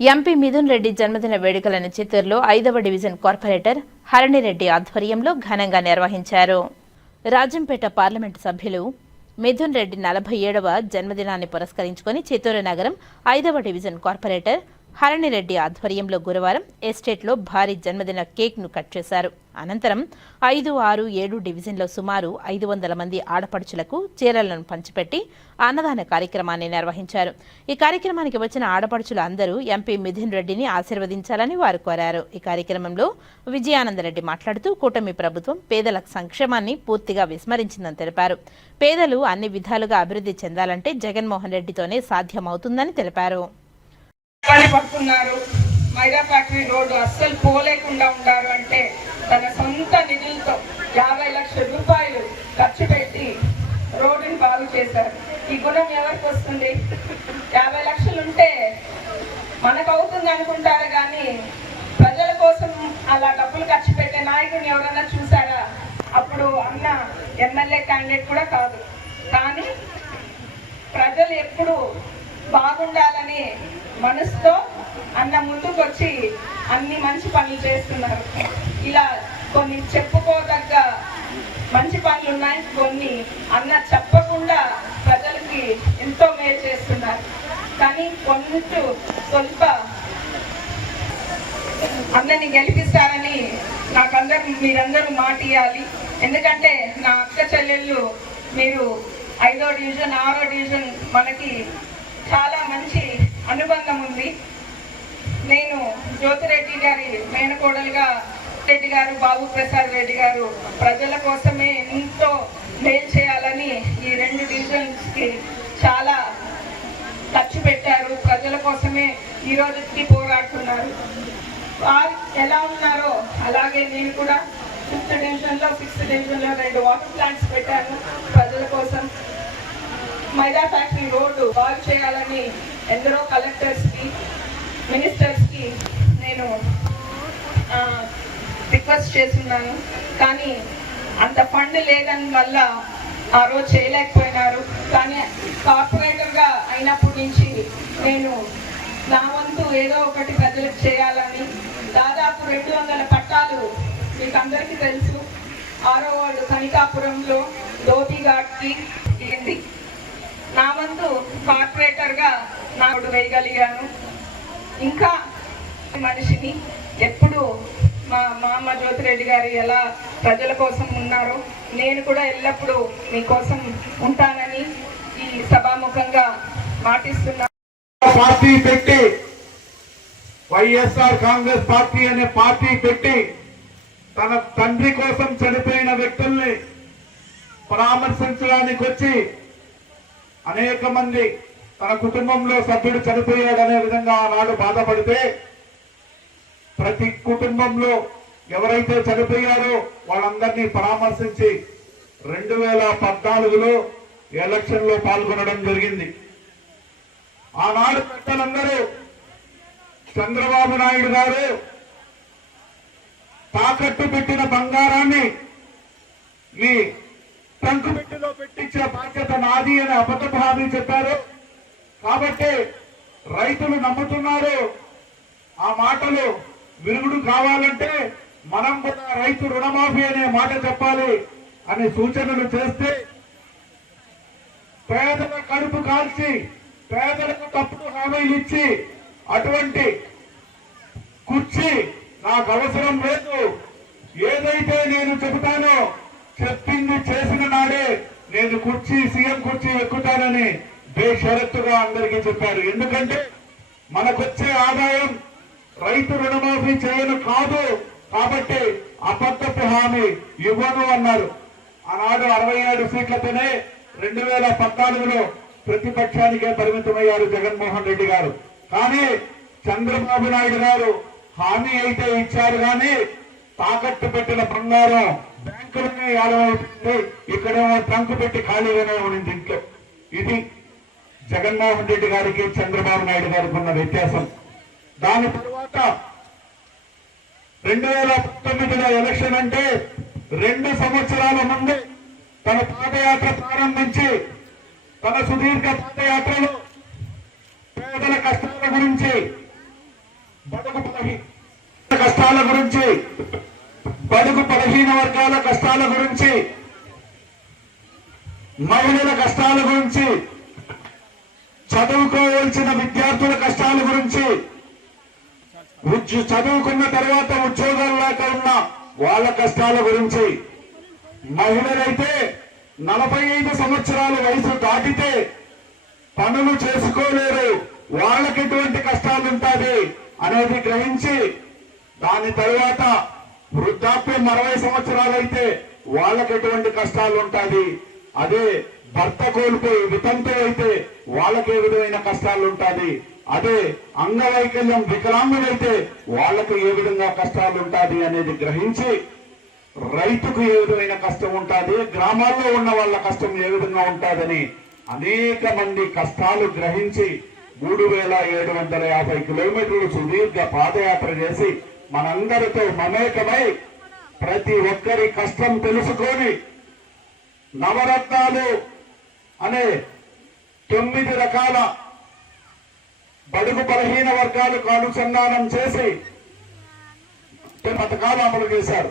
MP Mithun Reddy జన్మదిన వేడుకలను చిత్తూరులో ఐదవ డివిజన్ కార్పొరేటర్ హరణిరెడ్డి ఆధ్వర్యంలో ఘనంగా నిర్వహించారు. రాజంపేట పార్లమెంటు సభ్యులు మిథున్ రెడ్డి నలభై ఏడవ జన్మదినాన్ని పురస్కరించుకొని చిత్తూరు నగరం ఐదవ డివిజన్ కార్పొరేటర్ హరణిరెడ్డి ఆధ్వర్యంలో గురువారం ఎస్టేట్లో భారీ జన్మదిన కేక్ను కట్ చేశారు. అనంతరం ఐదు ఆరు ఏడు డివిజన్లో సుమారు ఐదు వందల మంది ఆడపడుచులకు చీరలను పంచిపెట్టి అన్నదాన కార్యక్రమాన్ని నిర్వహించారు. ఈ కార్యక్రమానికి వచ్చిన ఆడపడుచులు అందరూ ఎంపీ మిథున్ రెడ్డిని ఆశీర్వదించాలని వారు కోరారు. ఈ కార్యక్రమంలో విజయానందరెడ్డి మాట్లాడుతూ కూటమి ప్రభుత్వం పేదల సంక్షేమాన్ని పూర్తిగా విస్మరించిందని తెలిపారు. పేదలు అన్ని విధాలుగా అభివృద్ధి చెందాలంటే జగన్మోహన్ రెడ్డితోనే సాధ్యమవుతుందని తెలిపారు. పని పడుతున్నారు. మైదా ఫ్యాక్టరీ రోడ్డు అస్సలు పోలేకుండా ఉన్నారు అంటే తన సొంత నిధులతో యాభై లక్షల రూపాయలు ఖర్చు పెట్టి రోడ్డుని బాగు చేశారు. ఈ గుణం ఎవరికి వస్తుంది? యాభై లక్షలు ఉంటే మనకు అవుతుంది అనుకుంటారు కానీ ప్రజల కోసం అలా డబ్బులు ఖర్చు పెట్టే నాయకుడిని ఎవరన్నా చూసారా అప్పుడు అన్న ఎమ్మెల్యే క్యాండిడేట్ కూడా కాదు. కానీ ప్రజలు ఎప్పుడు బాగుండాలని మనసుతో అన్న ముందుకు వచ్చి అన్ని మంచి పనులు చేస్తున్నారు. ఇలా కొన్ని చెప్పుకోదగ్గ మంచి పనులు ఉన్నాయి కొన్ని అన్న చెప్పకుండా ప్రజలకి ఎంతో మేలు చేస్తున్నారు. కానీ కొంత స్వల్ప అన్నని గెలిపిస్తారని నాకందరూ మీరందరూ మాట ఇవ్వాలి ఎందుకంటే నా అక్క చెల్లెళ్ళు మీరు ఐదో డివిజన్ ఆరో డివిజన్ మనకి చాలా మంచి అనుబంధం ఉంది. నేను జ్యోతిరెడ్డి గారి మేనకోడలుగా రెడ్డి గారు బాబు ప్రసాద్ రెడ్డి గారు ప్రజల కోసమే ఎంతో మేలు చేయాలని ఈ రెండు డివిజన్స్కి చాలా ఖర్చు పెట్టారు. ప్రజల కోసమే ఈ రోజుకి పోరాడుతున్నారు. వారు ఎలా ఉన్నారో అలాగే నేను కూడా ఫిఫ్త్ డివిజన్లో సిక్స్త్ డివిజన్లో రెండు వాటర్ ప్లాంట్స్ పెట్టాను. ప్రజల కోసం మైదా ఫ్యాక్టరీ రోడ్డు బాగు చేయాలని ఎందరో కలెక్టర్స్కి మినిస్టర్స్కి నేను రిక్వెస్ట్ చేస్తున్నాను. కానీ అంత ఫండ్ లేదని వల్ల ఆ రోజు చేయలేకపోయినారు. కానీ కార్పొరేటర్గా అయినప్పటి నుంచి నేను నా వంతు ఏదో ఒకటి ప్రజలకు చేయాలని దాదాపు రెండు వందల పట్టాలు మీకు అందరికీ తెలుసు. ఆరో వార్డు కనికాపురంలో ధోతిఘాట్కి వంతు కార్పొరేటర్గా వేయగలిగాను. ఇంకా మనిషిని ఎప్పుడు మా మామ జ్యోతిరెడ్డి గారు ఎలా ప్రజల కోసం ఉన్నారో నేను కూడా ఎల్లప్పుడూ మీకోసం ఉంటానని ఈ సభాముఖంగా మాటిస్తున్నా. పార్టీ పెట్టి వైఎస్ఆర్ కాంగ్రెస్ పార్టీ అనే పార్టీ పెట్టి తన తండ్రి కోసం చనిపోయిన వ్యక్తుల్ని పరామర్శించడానికి వచ్చి అనేక మంది తన కుటుంబంలో సభ్యుడు చనిపోయాడనే విధంగా ఆనాడు బాధపడితే ప్రతి కుటుంబంలో ఎవరైతే చనిపోయారో వాళ్ళందరినీ పరామర్శించి రెండు వేల పద్నాలుగులో ఎలక్షన్లో పాల్గొనడం జరిగింది. ఆనాడు పెద్దలందరూ చంద్రబాబు నాయుడు గారు తాకట్టు పెట్టిన బంగారాన్ని మీ టంకు పెట్టిన పెట్టించిన బాధ్యత నాది అని అబద్ధ హామీ చెప్పారు. కాబట్టి రైతులు నమ్ముతున్నారు. ఆ మాటలు విరుగుడు కావాలంటే మనం కూడా రైతు రుణమాఫీ అనే మాట చెప్పాలి అని సూచనలు చేస్తే పేదల కడుపు కాల్చి పేదలకు తప్పుడు హామీలు ఇచ్చి అటువంటి కుర్చీ నాకు అవసరం లేదు. ఏదైతే నేను చెబుతానో చెప్పింది చేసిన నాడే నేను కుర్చీ సీఎం కుర్చీ ఎక్కుతానని బేషరత్తుగా అందరికీ చెప్పారు. ఎందుకంటే మనకొచ్చే ఆదాయం రైతు రుణమాఫీ చేయను కాదు. కాబట్టి అబద్ధపు హామీ ఇవ్వను అన్నారు. ఆనాడు అరవై ఏడు సీట్లతోనే రెండు వేల పద్నాలుగులో ప్రతిపక్షానికే పరిమితమయ్యారు జగన్మోహన్ రెడ్డి గారు. కానీ చంద్రబాబు నాయుడు గారు హామీ అయితే ఇచ్చారు కానీ తాకట్టు పెట్టిన బంగారం బ్యాంకులనే ఏడవైపోయింది ఇక్కడేమో ట్రంక్ పెట్టి ఖాళీగానే ఉండింది ఇంట్లో. ఇది జగన్మోహన్ రెడ్డి గారికి చంద్రబాబు నాయుడు గారికి ఉన్న వ్యత్యాసం. దాని తరువాత రెండు వేల పంతొమ్మిదిలో ఎలక్షన్ అంటే రెండు సంవత్సరాల ముందు తన పాదయాత్ర ప్రారంభించి తన సుదీర్ఘ పాదయాత్రలో పేదల కష్టాల గురించి బలహీన కష్టాల గురించి బడుగు బలహీన వర్గాల కష్టాల గురించి మహిళల కష్టాల గురించి చదువుకోవాల్సిన విద్యార్థుల కష్టాల గురించి చదువుకున్న తర్వాత ఉద్యోగాలు లేక ఉన్న వాళ్ళ కష్టాల గురించి మహిళలైతే నలభై ఐదు సంవత్సరాల వయసు దాటితే పనులు చేసుకోలేరు. వాళ్ళకి ఎటువంటి కష్టాలు ఉంటుంది అనేది గ్రహించి దాని తరువాత వృద్ధాప్యం అరవై సంవత్సరాలైతే వాళ్ళకి ఎటువంటి కష్టాలు ఉంటాయి? అదే భర్త కోల్పోయి వితంతు అయితే వాళ్ళకి ఏ విధమైన కష్టాలు ఉంటాయి? అదే అంగవైకల్యం వికలాంగులైతే వాళ్ళకు ఏ విధంగా కష్టాలు ఉంటాయి అనేది గ్రహించి రైతుకు ఏ విధమైన కష్టం ఉంటుంది? గ్రామాల్లో ఉన్న వాళ్ళ కష్టం ఏ విధంగా ఉంటుందని అనేక మంది కష్టాలు గ్రహించి మూడు వేల ఏడు వందల యాభై కిలోమీటర్లు సుదీర్ఘ పాదయాత్ర చేసి మనందరితో మమేకమై ప్రతి ఒక్కరి కష్టం తెలుసుకొని నవరత్నాలు అనే తొమ్మిది రకాల బడుగు బలహీన వర్గాలకు అనుసంధానం చేసి పథకాలు అమలు చేశారు.